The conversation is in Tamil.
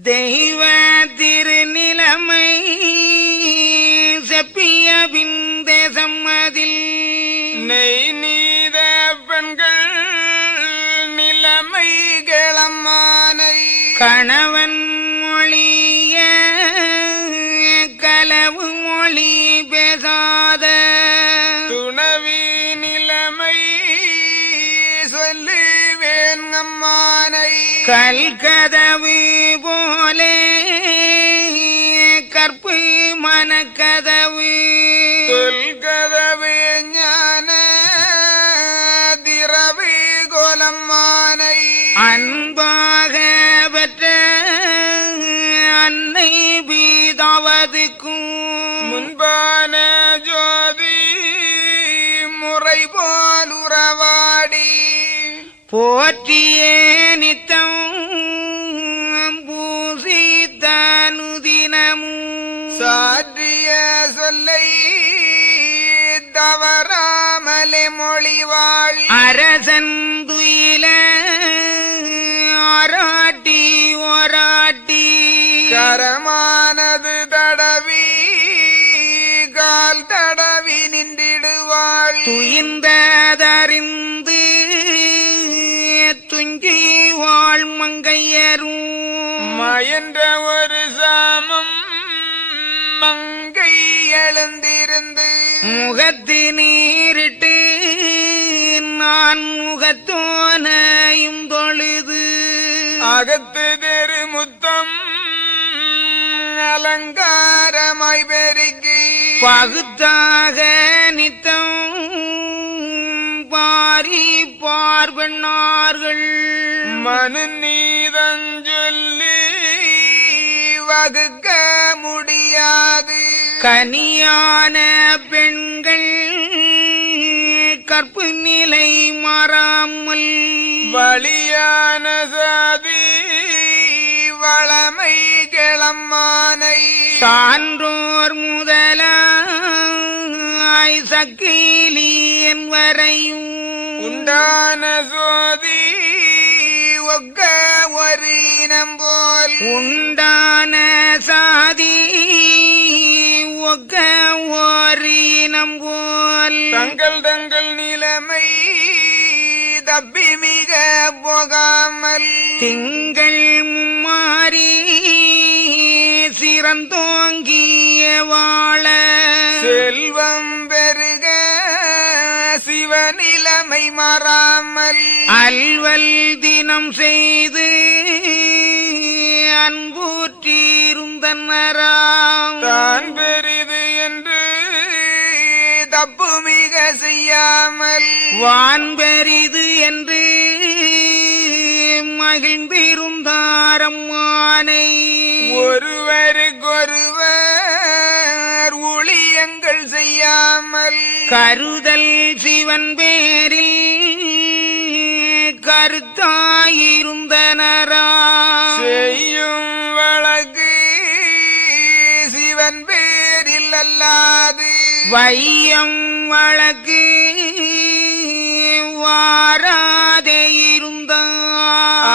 தெய்வ திருநிலைமை செப்பிய பிந்தேசம் அதில் நெய் நீத பெண்கள் நிலைமை கிளமானை கணவன் மொழிய களவு மொழி பேசாத துணவி நிலைமை சொல்லுவேன் அம்மானை கல்கதவு போலே கற்பு மனக்கதவு சொல்கதவு ஞான திரவு கோலம்மானை அன்பாக பெற்ற அன்னை பீதாவதுக்கும் முன்பான ஜோதி முறை போல் உறவாடி போற்றியே நித்தம் பூசித்தனுதினமும் சாற்றிய சொல்லை தவறாமலே மொழிவாள் அரசன் துயில ஆராட்டி ஓராட்டி கரமானது தடவி கால் தடவி நின்றிடுவாள் துயிந்ததறிந்து துங்கி வாழ் மங்கையரும் மயன்ற ஒரு சாமம் மங்கை எழுந்திருந்து முகத்து நீரிட்டு நான் முகத்தோனையும் தொழுது அகத்து தெரு முத்தம் அலங்காரமாய் பெருக்கி பகுத்தாக நித்தம் பாரி பார்வண்ணார்கள் மனு நீதஞ்சொல்லி வகுக்க முடியாது கனியான பெண்கள் கற்பு நிலை மாறாமல் வலியான சாதி வளமை கிளம்மானை சான்றோர் முதலாய் சக்கிலி என்பரையும் உண்டான சோதி ஒக்க ஒரு இனம் போல் உண்டான சாதி ஒக்க ஓரினம் போல் தங்கள் தங்கள் நிலைமை தப்பி மிக போகாமல் திங்கள் மும்மாறி சிறந்தோங்கிய வாழ செல்வம் பெருக சிவநிலைமை மாறாமல் அல்வல் தினம் செய்து அன்பூற்றிருந்தனராம் தான் பெரிது என்று தப்பு மிக செய்யாமல் வான்பெரிது என்று மகிழ்ந்திருந்தாரம்மானை ஒருவருக்கொருவர் ஊழியங்கள் செய்யாமல் கருதல் சிவன் பேரில் கருத்தாயிருந்தனரா செய்யும் வழக்கு சிவன் பேரில் அல்லாது வையம் வழக்கு வாராதே இருந்தார்.